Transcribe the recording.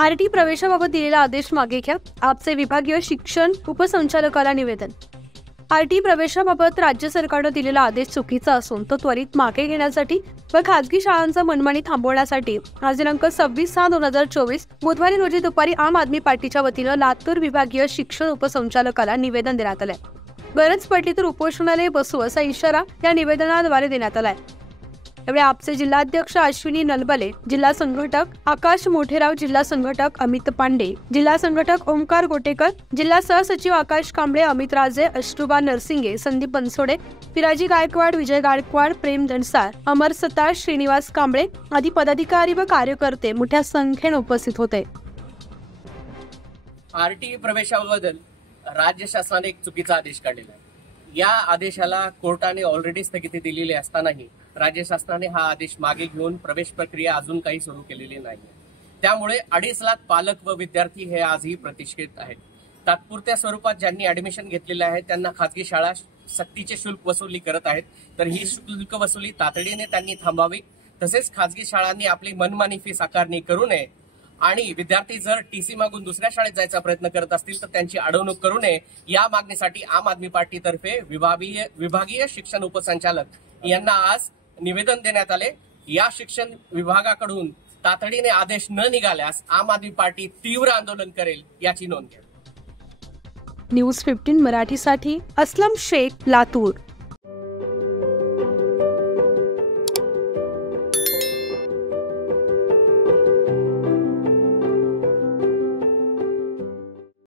RT प्रवेशाबाबत दिलेला आदेश मागे घ्या, आपचे विभागीय शिक्षण उपसंचालकाला निवेदन। आरटी प्रवेशाबाबत राज्य सरकारने दिलेला आदेश चुकीचा असून तो त्वरित मागे घेण्यासाठी व खासगी शाळांचा मनमानी थांबवण्यासाठी आज दिनांक 26/6/2024 बुधवारी रोजी दुपारी आम आदमी पार्टीच्या वतीनं लातूर विभागीय शिक्षण उपसंचालकाला निवेदन देण्यात आलंय। गरज पडली तर उपोषणालय बसू असा इशारा या निवेदनाद्वारे देण्यात आलाय। यावेळी आपचे जिल्हाध्यक्ष अश्विनी नलबले, जिल्हा संघटक आकाश मोठेराव, जिल्हा संघटक अमित पांडे, जिल्हा संघटक ओमकार गोटेकर, जिल्हा सहसचिव आकाश कांबळे, अमित राजे, अश्रुबा नरसिंगे, संदीप बनसोडे, पिराजी गायकवाड, विजय गायकवाड, प्रेम दणसार, अमर सतार, श्रीनिवास कांबळे आदी पदाधिकारी व कार्यकर्ते मोठ्या संख्येने उपस्थित होते। आरटी प्रवेशाबद्दल राज्य शासनाने एक चुकीचा आदेश काढलेला आहे। या आदेशाला कोर्टाने ऑलरेडी स्थगिती दिलेली असतानाही राज्य शासनाने हा आदेश मागे घेऊन प्रवेश प्रक्रिया अजून काही सुरू केलेली नाही। त्यामुळे 2.5 लाख पालक व विद्यार्थी हे आजही प्रतिष्ठित आहेत। तात्पुरत्या स्वरूपात ज्यांनी ऍडमिशन घेतलेले आहे त्यांना खासगी शाळा सक्तीचे शुल्क वसुली करत आहेत, तर ही शुल्क वसुली तातडीने त्यांनी थांबावी। तसेच खासगी शाळांनी आपली मनमानी फीस आकारणी करू नये आणि विद्यार्थी जर टीसी मागून दुसऱ्या शाळेत जायचा प्रयत्न करत असतील तर त्यांची अडवणूक करू नये, या मागणीसाठी आम आदमी पार्टीतर्फे विभागीय शिक्षण उपसंचालक यांना आज निवेदन देण्यात आले। या शिक्षण विभागाकडून तातडीने आदेश न निघाल्यास आम आदमी पार्टी तीव्र आंदोलन करेल, याची नोंद घ्या। न्यूज 15 मराठीसाठी असलम शेख, लातूर।